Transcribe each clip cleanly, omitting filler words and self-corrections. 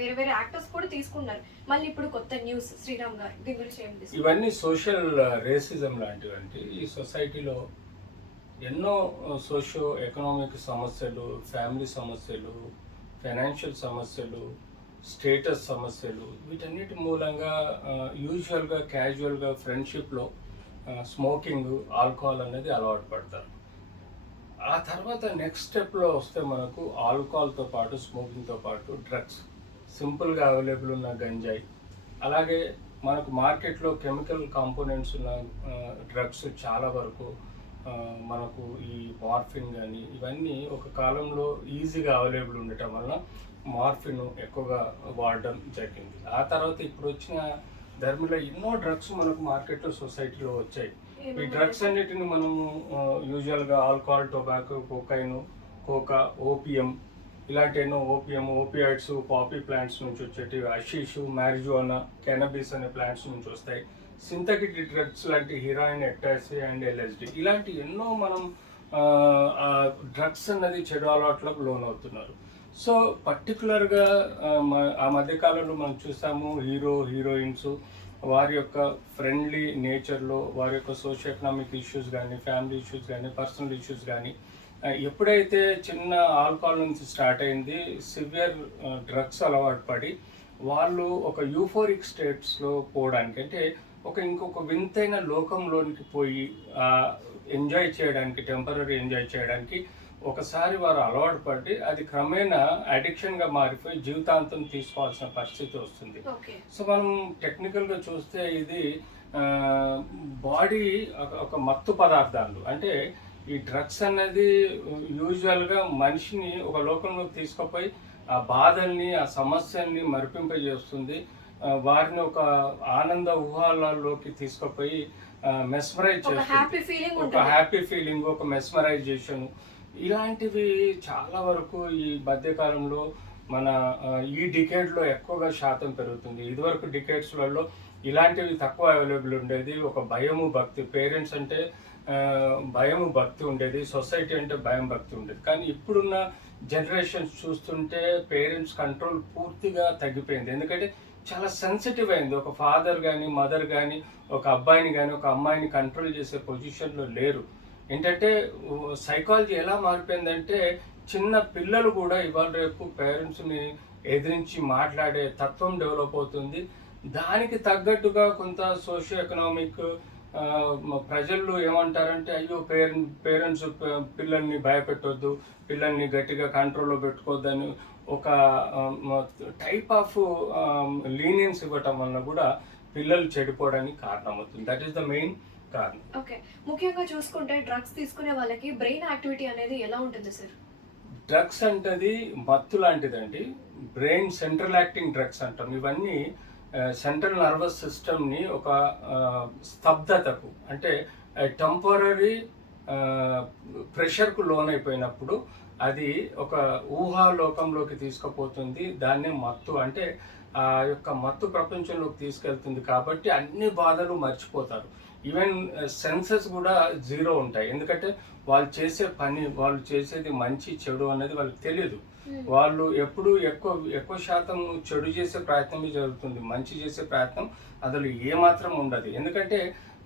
వేరే వేరే యాక్టర్స్ కూడా తీసుకున్నారు. మళ్ళీ ఇప్పుడు కొత్త న్యూస్ శ్రీరామ్ గారు దీని గురించి ఏం తీసుకున్నారు? ఇవన్నీ సోషల్ రేసిజం లాంటివంటి ఈ సొసైటీలో ఎన్నో సోషియో ఎకనామిక్ సమస్యలు, ఫ్యామిలీ సమస్యలు, ఫైనాన్షియల్ సమస్యలు, స్టేటస్ సమస్యలు, వీటన్నిటి మూలంగా యూజువల్గా క్యాజువల్గా ఫ్రెండ్షిప్లో స్మోకింగ్, ఆల్కహాల్ అనేది అలవాటు పడతారు. ఆ తర్వాత నెక్స్ట్ స్టెప్లో వస్తే మనకు ఆల్కహాల్తో పాటు స్మోకింగ్తో పాటు డ్రగ్స్, సింపుల్గా అవైలబుల్ ఉన్న గంజాయి, అలాగే మనకు మార్కెట్లో కెమికల్ కాంపోనెంట్స్ ఉన్న డ్రగ్స్ చాలా వరకు మనకు ఈ మార్ఫిన్ కానీ ఇవన్నీ ఒక కాలంలో ఈజీగా అవైలబుల్ ఉండటం వలన మార్ఫిన్ ఎక్కువగా వాడడం జరిగింది. ఆ తర్వాత ఇప్పుడు వచ్చిన ధర్మిలో ఎన్నో డ్రగ్స్ మనకు మార్కెట్లో సొసైటీలో వచ్చాయి. ఈ డ్రగ్స్ అన్నిటిని మనము యూజువల్గా alcohol, tobacco, cocaine, coca, opium ఇలాంటి ఎన్నో ఓపియాయిడ్స్ పాపీ ప్లాంట్స్ నుంచి వచ్చేటివి, అషీషు, మ్యారిజువానా, కెనబిస్ అనే ప్లాంట్స్ నుంచి వస్తాయి. సింథటిక్ డ్రగ్స్ లాంటి హీరాయిన్, ఎక్టాసీ అండ్ ఎల్ఎస్డి ఇలాంటి ఎన్నో మనం డ్రగ్స్ అన్నది చెడు అలవాట్లకు లోన్ అవుతున్నారు. సో పర్టికులర్గా ఆ మధ్యకాలంలో మనం చూసాము హీరోయిన్స్ వారి యొక్క ఫ్రెండ్లీ నేచర్లో వారి యొక్క సోషియో ఎకనామిక్ ఇష్యూస్ కానీ, ఫ్యామిలీ ఇష్యూస్ కానీ, పర్సనల్ ఇష్యూస్ కానీ ఎప్పుడైతే చిన్న ఆల్కహాల్ నుంచి స్టార్ట్ అయింది, సివియర్ డ్రగ్స్ అలవాటు పడి వాళ్ళు ఒక యూఫోరిక్ స్టేట్స్లో పోవడానికి, అంటే ఇంకొక వింతైన లోకంలోనికి పోయి ఎంజాయ్ చేయడానికి, టెంపరీ ఎంజాయ్ చేయడానికి ఒకసారి వారు అలవాటు పడి అది క్రమేణా అడిక్షన్గా మారిపోయి జీవితాంతం తీసుకోవాల్సిన పరిస్థితి వస్తుంది. సో మనం టెక్నికల్గా చూస్తే ఇది బాడీ ఒక మత్తు పదార్థాలు, అంటే ఈ డ్రగ్స్ అనేది యూజువల్గా మనిషిని ఒక లోకంలోకి తీసుకుపోయి ఆ బాధల్ని, ఆ సమస్యల్ని మరిపింపజేస్తుంది. వారిని ఒక ఆనంద ఊహాలలోకి తీసుకుపోయి మెస్మరైజ్ చేస్తుంది. ఒక హ్యాపీ ఫీలింగ్, ఒక మెస్మరైజేషన్, ఇలాంటివి చాలా వరకు ఈ మధ్యకాలంలో మన ఈ డికేడ్లో ఎక్కువగా శాతం పెరుగుతుంది. ఇదివరకు డికేడ్స్లలో ఇలాంటివి తక్కువ అవైలబుల్ ఉండేది. ఒక భయము భక్తి, పేరెంట్స్ అంటే భయము భక్తి ఉండేది, సొసైటీ అంటే భయం భక్తి ఉండేది. కానీ ఇప్పుడున్న జనరేషన్స్ చూస్తుంటే పేరెంట్స్ కంట్రోల్ పూర్తిగా తగ్గిపోయింది. ఎందుకంటే చాలా సెన్సిటివ్ అయింది. ఒక ఫాదర్ కానీ, మదర్ కానీ, ఒక అబ్బాయిని కానీ, ఒక అమ్మాయిని కంట్రోల్ చేసే పొజిషన్లో లేరు. ఏంటంటే సైకాలజీ ఎలా మారిపోయిందంటే చిన్న పిల్లలు కూడా ఇవాళ రేపు పేరెంట్స్ని ఎదిరించి మాట్లాడే తత్వం డెవలప్ అవుతుంది. దానికి తగ్గట్టుగా కొంత సోషియో ఎకనామిక్ ప్రజలు ఏమంటారంటే, అయ్యో పేరెంట్స్ పిల్లల్ని భయపెట్టొద్దు, పిల్లల్ని గట్టిగా కంట్రోల్లో పెట్టుకోవద్దని ఒక టైప్ ఆఫ్ లీనియన్స్ ఇవ్వటం వలన కూడా పిల్లలు చెడిపోవడానికి కారణమవుతుంది. దట్ ఈస్ ద మెయిన్ కారణం. ఓకే, ముఖ్యంగా చూసుకుంటే డ్రగ్స్ తీసుకునే వాళ్ళకి బ్రెయిన్ యాక్టివిటీ అనేది ఎలా ఉంటుంది సార్? డ్రగ్స్ అంటది మత్తు లాంటిదండి. బ్రెయిన్ సెంట్రల్ యాక్టింగ్ డ్రగ్స్ అంటాం. ఇవన్నీ సెంట్రల్ నర్వస్ సిస్టమ్ని ఒక స్తబ్దతకు, అంటే టెంపరీ ప్రెషర్కు లోన్ అయిపోయినప్పుడు అది ఒక ఊహాలోకంలోకి తీసుకుపోతుంది. దాన్నే మత్తు అంటే ఆ యొక్క మత్తు ప్రపంచంలోకి తీసుకెళ్తుంది. కాబట్టి అన్ని బాధలు మర్చిపోతారు. ఈవెన్ సెన్సెస్ కూడా జీరో ఉంటాయి. ఎందుకంటే వాళ్ళు చేసే పని, వాళ్ళు చేసేది మంచి చెడు అనేది వాళ్ళకి తెలియదు. వాళ్ళు ఎప్పుడు ఎక్కువ శాతం చెడు చేసే ప్రయత్నమే జరుగుతుంది. మంచి చేసే ప్రయత్నం అసలు ఏమాత్రం ఉండదు. ఎందుకంటే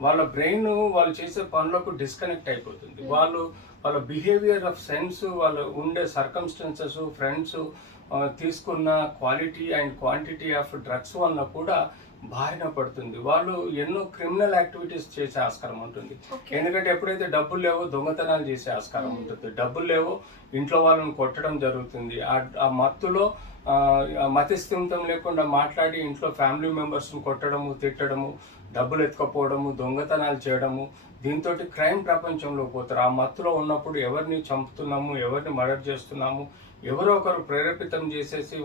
వాళ్ళ బ్రెయిన్ వాళ్ళు చేసే పనులకు డిస్కనెక్ట్ అయిపోతుంది. వాళ్ళ బిహేవియర్ ఆఫ్ సెన్స్, వాళ్ళు ఉండే సర్కమ్స్టెన్సెస్, ఫ్రెండ్స్, తీసుకున్న quality and quantity of drugs వల్ల కూడా బారిన పడుతుంది. వాళ్ళు ఎన్నో క్రిమినల్ యాక్టివిటీస్ చేసే ఆస్కారం ఉంటుంది. ఎందుకంటే ఎప్పుడైతే డబ్బులు లేవో దొంగతనాలు చేసే ఆస్కారం ఉంటుంది, డబ్బులు లేవో ఇంట్లో వాళ్ళని కొట్టడం జరుగుతుంది. ఆ మత్తులో మతిస్థిమితం లేకుండా మాట్లాడి ఇంట్లో ఫ్యామిలీ మెంబర్స్ని కొట్టడము, తిట్టడము, డబ్బులు ఎత్తుకపోవడము, దొంగతనాలు చేయడము, దీంతో క్రైమ్ ప్రపంచంలో పోతారు. ఆ మత్తులో ఉన్నప్పుడు ఎవరిని చంపుతున్నాము, ఎవరిని మర్డర్ చేస్తున్నాము, ఎవరో ఒకరు ప్రేరేపితం చేసేసి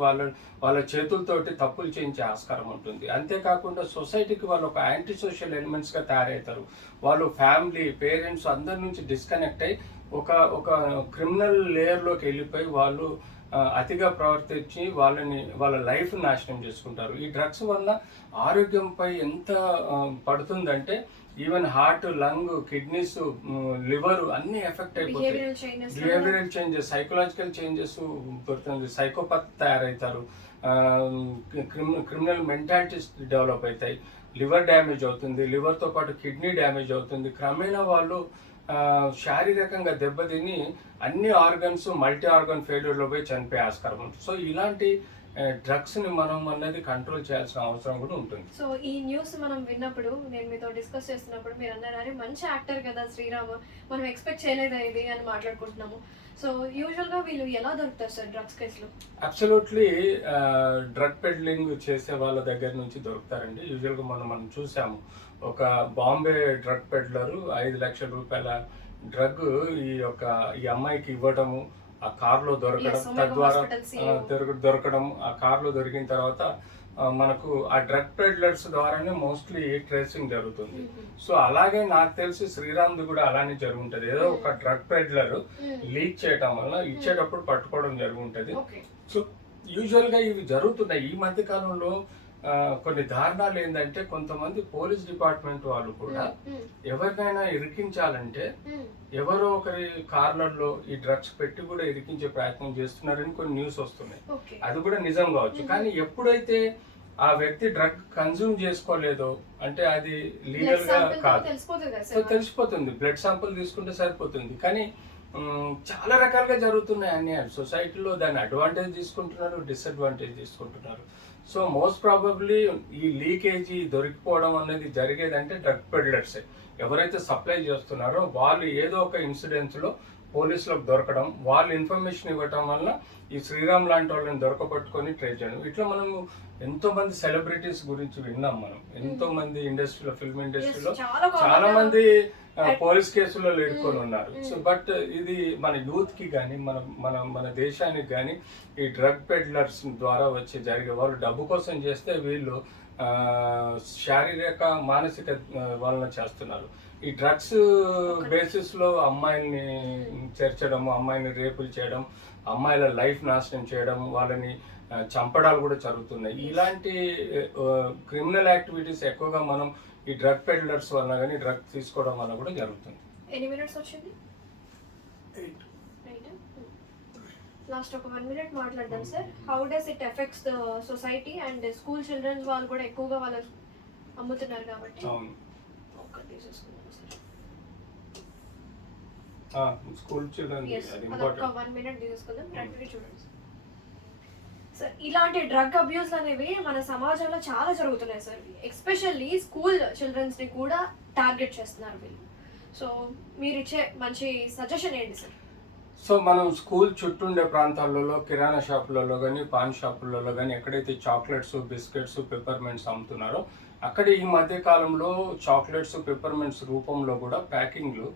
వాళ్ళ చేతులతోటి తప్పులు చేయించే ఆస్కారం ఉంటుంది. అంతేకాకుండా సొసైటీకి వాళ్ళు ఒక యాంటీ సోషల్ ఎలిమెంట్స్గా తయారవుతారు. వాళ్ళు ఫ్యామిలీ, పేరెంట్స్ అందరి నుంచి డిస్కనెక్ట్ అయ్యి ఒక క్రిమినల్ లేయర్లోకి వెళ్ళిపోయి వాళ్ళు అతిగా ప్రవర్తించి వాళ్ళ లైఫ్ నాశనం చేసుకుంటారు. ఈ డ్రగ్స్ వల్ల ఆరోగ్యంపై ఎంత పడుతుందంటే even heart, lung, kidneys, liver అన్ని ఎఫెక్ట్ అయిపోతాయి. బిహేవియరల్ చేంజెస్, సైకలాజికల్ చేంజెస్ పడుతుంది. సైకోపాత్ తయారవుతారు. క్రిమినల్ మెంటాలిటీస్ డెవలప్ అవుతాయి, లివర్ డ్యామేజ్ అవుతుంది, లివర్తో పాటు కిడ్నీ డ్యామేజ్ అవుతుంది. క్రమేణా వాళ్ళు శారీరకంగా దెబ్బతిని అన్ని ఆర్గన్స్ మల్టీ ఆర్గన్ ఫెయిల్యూర్లో పోయి చనిపోయే ఆస్కారం ఉంటుంది. సో ఇలాంటి డ్రగ్స్ని మనం అన్నది కంట్రోల్ చేయాల్సిన అవసరం కూడా ఉంటుంది. సో ఈ న్యూస్ మనం విన్నప్పుడు, నేను మీతో డిస్కస్ చేస్తున్నప్పుడు మీరు అన్నారు మంచి యాక్టర్ కదా శ్రీరామ్, మనం ఎక్స్పెక్ట్ చేయలేదా ఇది అని మాట్లాడుకుంటున్నాము. సో యూజువల్గా వీళ్ళు ఎలా దొరుకుతారు సార్ డ్రగ్స్ కేసులో? అబ్సల్యూట్లీ డ్రగ్ పెడ్లింగ్ చేసే వాళ్ళ దగ్గర నుంచి దొరుకుతారండి. యూజువల్గా మనం చూసాము, ఒక బాంబే డ్రగ్ పెడ్లరు 5 లక్షల రూపాయల డ్రగ్ ఈ అమ్మాయికి ఇవ్వడము, ఆ కార్లో దొరకడం, తద్వారా దొరకడం, ఆ కార్లో దొరికిన తర్వాత మనకు ఆ డ్రగ్ పెడ్లర్స్ ద్వారానే మోస్ట్లీ ట్రేసింగ్ జరుగుతుంది. సో అలాగే నాకు తెలిసి శ్రీరామ్ది కూడా అలానే జరుగుంటది. ఏదో ఒక డ్రగ్ పెడ్లర్ లీక్ చేయటం వల్ల ఇచ్చేటప్పుడు పట్టుకోవడం జరుగుంటది. సో యూజువల్ గా ఇవి జరుగుతున్నాయి. ఈ మధ్య కాలంలో కొన్ని దారుణాలు ఏంటంటే, కొంతమంది పోలీస్ డిపార్ట్మెంట్ వాళ్ళు కూడా ఎవరికైనా ఇరికించాలంటే ఎవరో ఒకరి కార్లలో ఈ డ్రగ్స్ పెట్టి కూడా ఇరికించే ప్రయత్నం చేస్తున్నారని కొన్ని న్యూస్ వస్తున్నాయి. అది కూడా నిజం కావచ్చు. కానీ ఎప్పుడైతే ఆ వ్యక్తి డ్రగ్ కన్జ్యూమ్ చేసుకోలేదో, అంటే అది లీగల్ గా కాదు, తెలిసిపోతుంది. బ్లడ్ శాంపుల్ తీసుకుంటే సరిపోతుంది. కానీ చాలా రకాలుగా జరుగుతున్నాయి అన్యాయాలు సొసైటీలో. దాన్ని అడ్వాంటేజ్ తీసుకుంటున్నారు, డిసడ్వాంటేజ్ తీసుకుంటున్నారు. సో మోస్ట్ ప్రాబబ్లీ ఈ లీకేజీ దొరికిపోవడం అనేది జరిగేదంటే డ్రగ్ పెడ్లర్సే. ఎవరైతే సప్లై చేస్తున్నారో వాళ్ళు ఏదో ఒక ఇన్సిడెంట్స్లో పోలీసులకు దొరకడం, వాళ్ళు ఇన్ఫర్మేషన్ ఇవ్వటం వల్ల ఈ శ్రీరామ్ లాంటి వాళ్ళని దొరకబట్టుకొని ట్రేస్ చేయడం. ఇట్లా మనము ఎంతో మంది సెలబ్రిటీస్ గురించి విన్నాం. మనం ఎంతో మంది ఇండస్ట్రీలో, ఫిల్మ్ ఇండస్ట్రీలో చాలా మంది పోలీస్ కేసుల్లో ఇరుక్కొని ఉన్నారు. సో బట్ ఇది మన యూత్ కి కానీ మన దేశానికి కానీ ఈ డ్రగ్ పెడ్లర్స్ ద్వారా వచ్చి జరిగే, వాళ్ళు డబ్బు కోసం చేస్తే వీళ్ళు శారీరక మానసిక వలన చేస్తున్నారు. ఈ డ్రగ్స్ బేసిస్ లో అమ్మాయిల్ని చేర్చడం, అమ్మాయిని రేపులు చేయడం, అమ్మాయిల లైఫ్ నాశనం చేయడం, వాళ్ళని చంపడాలు కూడా జరుగుతున్నాయి. ఇలాంటి క్రిమినల్ యాక్టివిటీస్ ఎక్కువగా మనం ఈ డ్రగ్ పెడ్లర్స్ వల్ల కానీ డ్రగ్ తీసుకోవడం వల్ల కూడా జరుగుతుంది. ఎన్ని మినిట్స్ వచ్చింది? లాస్ట్ ఒక 1 minute మాట్లాడదాం sir. How does it effects the society and school childrens వాళ్ళు కూడా ఎక్కువగా వాళ్ళు అమ్ముతున్నారు కాబట్టి. అవును, స్కూల్ చిల్డ్రన్ ఒక 1 minute తీసుకుందాం. రండి చూడండి సార్. ఇలాంటి డ్రగ్ అబ్యూస్ అనేవి మన సమాజంలో చాలా జరుగుతున్నాయి సార్. ఎస్పెషల్లీ స్కూల్ చిల్డ్రన్స్ ని కూడా టార్గెట్ చేస్తున్నారు వీళ్ళు. సో మీరు ఇచ్చే మంచి సజెషన్ ఏంటి సార్? సో మనం స్కూల్ చుట్టూ ఉండే ప్రాంతాలలో, కిరాణా షాపులలో కానీ, పాన్ షాపులలో కానీ ఎక్కడైతే చాక్లెట్స్, బిస్కెట్స్, పెప్పర్మెంట్స్ అమ్ముతున్నారో అక్కడ ఈ మధ్య కాలంలో చాక్లెట్స్, పెప్పర్మెంట్స్ రూపంలో కూడా ప్యాకింగ్లు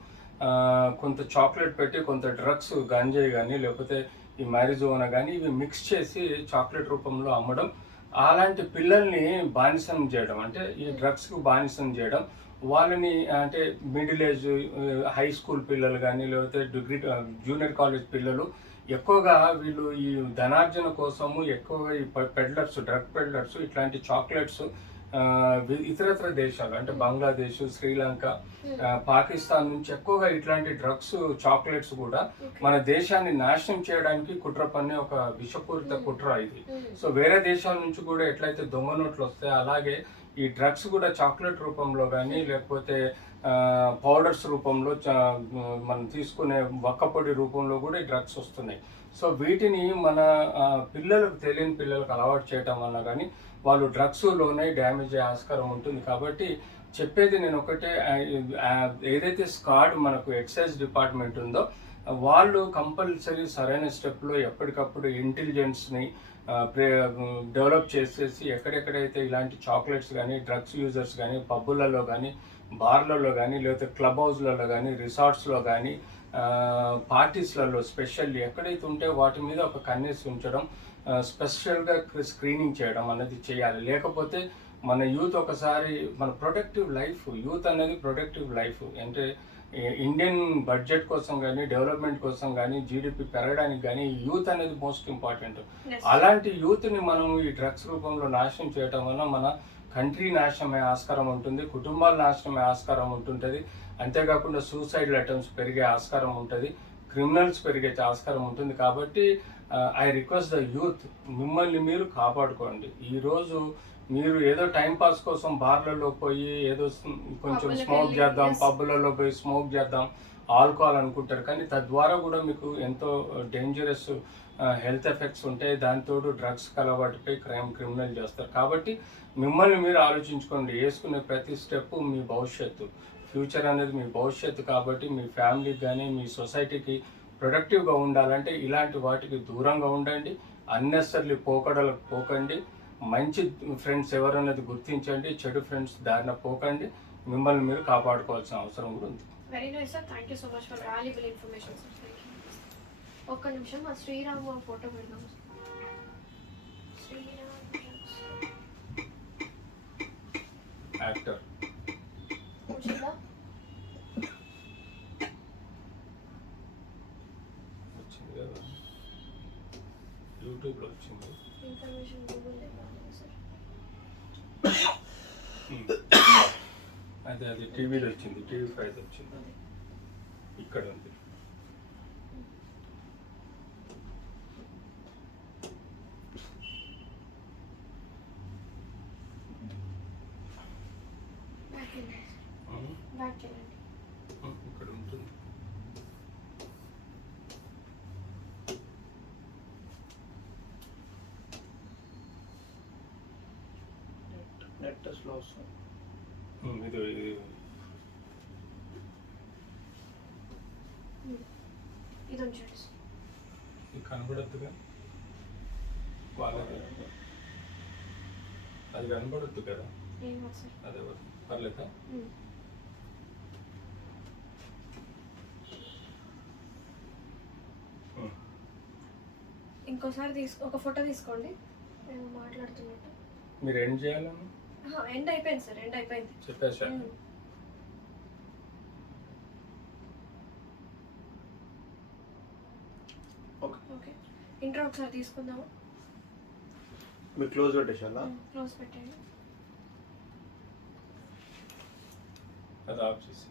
కొంత చాక్లెట్ పెట్టి కొంత డ్రగ్స్, గంజాయి కానీ లేకపోతే ఈ మ్యారిజోనా కానీ ఇవి మిక్స్ చేసి చాక్లెట్ రూపంలో అమ్మడం, అలాంటి పిల్లల్ని బానిసం చేయడం, అంటే ఈ డ్రగ్స్కు బానిసం చేయడం, వాళ్ళని అంటే మిడిల్ ఏజ్ హై స్కూల్ పిల్లలు కానీ లేకపోతే డిగ్రీ జూనియర్ కాలేజ్ పిల్లలు ఎక్కువగా వీళ్ళు ఈ ధనార్జన కోసము ఎక్కువగా ఈ పెడ్లర్స్, డ్రగ్ పెడ్లర్స్ ఇట్లాంటి చాక్లెట్స్ ఇతరత్ర దేశాలు అంటే బంగ్లాదేశ్, శ్రీలంక, పాకిస్తాన్ నుంచి ఎక్కువగా ఇట్లాంటి డ్రగ్స్, చాక్లెట్స్ కూడా మన దేశాన్ని నాశనం చేయడానికి కుట్ర పన్నే ఒక విషపూరిత కుట్ర ఇది. సో వేరే దేశాల నుంచి కూడా ఎట్లయితే దొంగ నోట్లు వస్తాయో అలాగే ఈ డ్రగ్స్ కూడా చాక్లెట్ రూపంలో కానీ లేకపోతే పౌడర్స్ రూపంలో మనం తీసుకునే వక్కపొడి రూపంలో కూడా ఈ డ్రగ్స్ వస్తున్నాయి. సో వీటిని మన పిల్లలకు, తెలియని పిల్లలకు అలవాటు చేయటం వల్ల కానీ వాళ్ళు డ్రగ్స్లోనే డ్యామేజ్ అయ్యే ఆస్కారం ఉంటుంది. కాబట్టి చెప్పేది నేను ఒకటే, ఏదైతే స్క్వాడ్ మనకు ఎక్సైజ్ డిపార్ట్మెంట్ ఉందో వాళ్ళు కంపల్సరీ సరైన స్టెప్లో ఎప్పటికప్పుడు ఇంటెలిజెన్స్ని డెవలప్ చేసేసి ఎక్కడెక్కడైతే ఇలాంటి చాక్లెట్స్ కానీ, డ్రగ్స్ యూజర్స్ కానీ పబ్బులలో కానీ, బార్లలో కానీ లేకపోతే క్లబ్ హౌస్లలో కానీ, రిసార్ట్స్లో కానీ, పార్టీస్లలో స్పెషల్లీ ఎక్కడైతే ఉంటే వాటి మీద ఒక కన్నేసి ఉంచడం, స్పెషల్గా స్క్రీనింగ్ చేయడం అనేది చేయాలి. లేకపోతే మన యూత్ ఒకసారి మన ప్రొడక్టివ్ లైఫ్, యూత్ అనేది ప్రొడక్టివ్ లైఫ్ అంటే ఇండియన్ బడ్జెట్ కోసం కానీ, డెవలప్మెంట్ కోసం కానీ, జీడిపి పెరగడానికి కానీ యూత్ అనేది మోస్ట్ ఇంపార్టెంట్. అలాంటి యూత్ని మనం ఈ డ్రగ్స్ రూపంలో నాశనం చేయడం వల్ల మన కంట్రీ నాశనమయ్యే ఆస్కారం ఉంటుంది, కుటుంబాలు నాశనమయ్యే ఆస్కారం ఉంటుంటుంది. అంతేకాకుండా సూసైడల్ అటెంప్ట్స్ పెరిగే ఆస్కారం ఉంటుంది, క్రిమినల్స్ పెరిగే ఆస్కారం ఉంటుంది. కాబట్టి ఐ రిక్వెస్ట్ ద యూత్, మిమ్మల్ని మీరు కాపాడుకోండి. ఈరోజు మీరు ఏదో టైం పాస్ కోసం బార్లలో పోయి ఏదో కొంచెం పబ్బులకు స్మోక్ వెళ్ళి, చేద్దాం, yes. పబ్బులలో పోయి స్మోక్ చేద్దాం, ఆల్కహాల్ అనుకుంటారు. కానీ తద్వారా కూడా మీకు ఎంతో డేంజరస్ హెల్త్ ఎఫెక్ట్స్ ఉంటాయి. దాంతో డ్రగ్స్కి అలవాటుపై క్రిమినల్ చేస్తారు. కాబట్టి మిమ్మల్ని మీరు ఆలోచించుకోండి. వేసుకునే ప్రతి స్టెప్ మీ భవిష్యత్తు, ఫ్యూచర్ అనేది మీ భవిష్యత్తు. కాబట్టి మీ ఫ్యామిలీకి కానీ మీ సొసైటీకి ప్రొడక్టివ్గా ఉండాలంటే ఇలాంటి వాటికి దూరంగా ఉండండి. అన్నెసర్లీ పోకడలకు పోకండి. మంచి ఫ్రెండ్స్ ఎవరన్నది గుర్తించండి, చెడు ఫ్రెండ్స్ దారిన పోకండి. మిమ్మల్ని మీరు కాపాడుకోవాల్సిన అవసరం కూడా ఉంది. Very nice sir, thank you so much for valuable information sir. ఒక్క నిమిషం, మా శ్రీరామ్ ఫోటో పెడదాం. శ్రీరామ్ యాక్టర్ వచ్చిందా? వచ్చింది కదా, యూట్యూబ్లో వచ్చింది. Information Google sir. అది టీవీలో వచ్చింది, టీవీ 5 వచ్చింది. ఇక్కడ ఉంది. బ్యాక్ వెళ్ళండి. ఇక్కడ ఉంటుంది. నెట్ స్లో వస్తుంది. ఇది ఇది ఉంచండి సార్. ఇది కనబడద్దుగా వాళ్ళకి, అది కనబడద్దు కదా. ఏం కాదు సార్. అదే పర్లేదా? ఇంకోసారి ఒక ఫోటో తీసుకోండి. నేను మాట్లాడుతున్నట్టు. మీరు ఎండ్ చేయాలని ఎండ్ అయిపోయింది సార్, ఎండ్ అయిపోయింది. చెప్పేసా. ఓకే, ఇంట్రో ఒకసారి తీసుకుందాము. మీరు క్లోజ్ పెట్టేసాలా? క్లోజ్ పెట్టండి. అది ఆఫ్ చేసి